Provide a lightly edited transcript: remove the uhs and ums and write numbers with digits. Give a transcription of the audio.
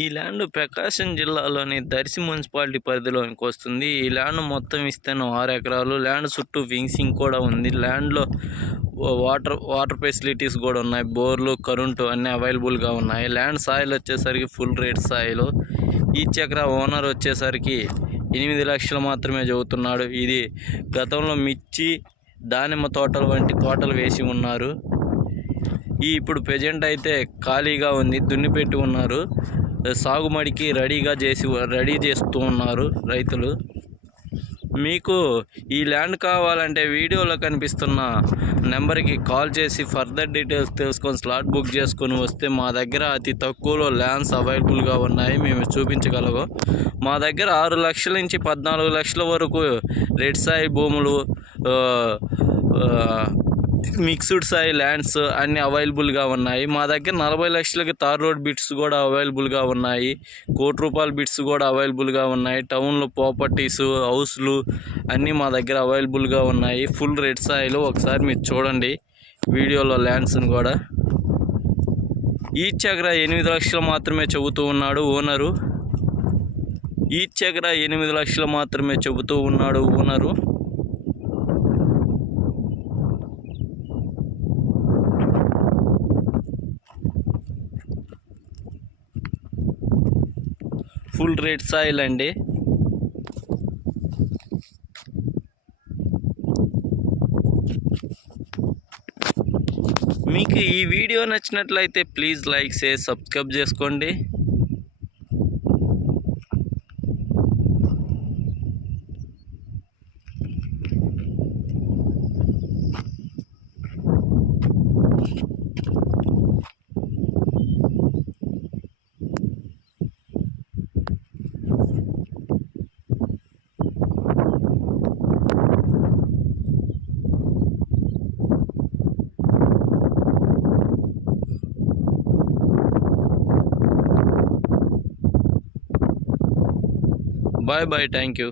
ఈ ల్యాండ్ ప్రకాశం జిల్లాలోని దర్శి మున్సిపాలిటీ పరిధిలోనికి వస్తుంది. ఈ ల్యాండ్ మొత్తం విస్తీర్ణం 6 ఎకరాలు. ల్యాండ్ చుట్టూ ఫెన్సింగ్ కూడా ఉంది. ల్యాండ్లో వాటర్ ఫెసిలిటీస్ కూడా ఉన్నాయి. బోర్లు, కరెంటు అన్నీ అవైలబుల్గా ఉన్నాయి. ల్యాండ్ సాయిల్ వచ్చేసరికి ఫుల్ రేట్ సాయిల్. ఈచ్ ఎకరా ఓనర్ వచ్చేసరికి 8 లక్షలు మాత్రమే చెబుతున్నాడు. ఇది గతంలో మిర్చి, దానిమ్మ తోటలు వంటి తోటలు వేసి ఉన్నారు. ఇప్పుడు ప్రజెంట్ అయితే ఖాళీగా ఉంది, దున్నిపెట్టి ఉన్నారు. సాగుమడికి రెడీ చేస్తూ ఉన్నారు రైతులు. మీకు ఈ ల్యాండ్ కావాలంటే వీడియోలో కనిపిస్తున్న నెంబర్కి కాల్ చేసి ఫర్దర్ డీటెయిల్స్ తెలుసుకొని స్లాట్ బుక్ చేసుకొని వస్తే మా దగ్గర అతి తక్కువలో ల్యాండ్స్ అవైలబుల్గా ఉన్నాయి, మేము చూపించగలము. మా దగ్గర 6 లక్షల నుంచి 14 లక్షల వరకు రెడ్ సాయి భూములు, మిక్స్డ్ సాయి ల్యాండ్స్ అన్నీ అవైలబుల్గా ఉన్నాయి. మా దగ్గర 40 లక్షలకి తార్ రోడ్ బిట్స్ కూడా అవైలబుల్గా ఉన్నాయి. ₹1,00,00,000 బిట్స్ కూడా అవైలబుల్గా ఉన్నాయి. టౌన్లో ప్రాపర్టీస్, హౌస్లు అన్నీ మా దగ్గర అవైలబుల్గా ఉన్నాయి. ఫుల్ రెడ్ సాయిలు ఒకసారి మీరు చూడండి వీడియోలో ల్యాండ్స్ని కూడా. ఈచ్ ఎకరా 8 లక్షలు మాత్రమే చెబుతూ ఉన్నాడు ఓనరు. ఈచ్ ఎకరా 8 లక్షలు మాత్రమే చెబుతూ ఉన్నాడు ఓనరు. ఫుల్ రెడ్ సాయిల్ అండి. మీకు ఈ వీడియో నచ్చినట్లయితే ప్లీజ్ లైక్, షేర్, సబ్స్క్రైబ్ చేసుకోండి. Bye bye, thank you.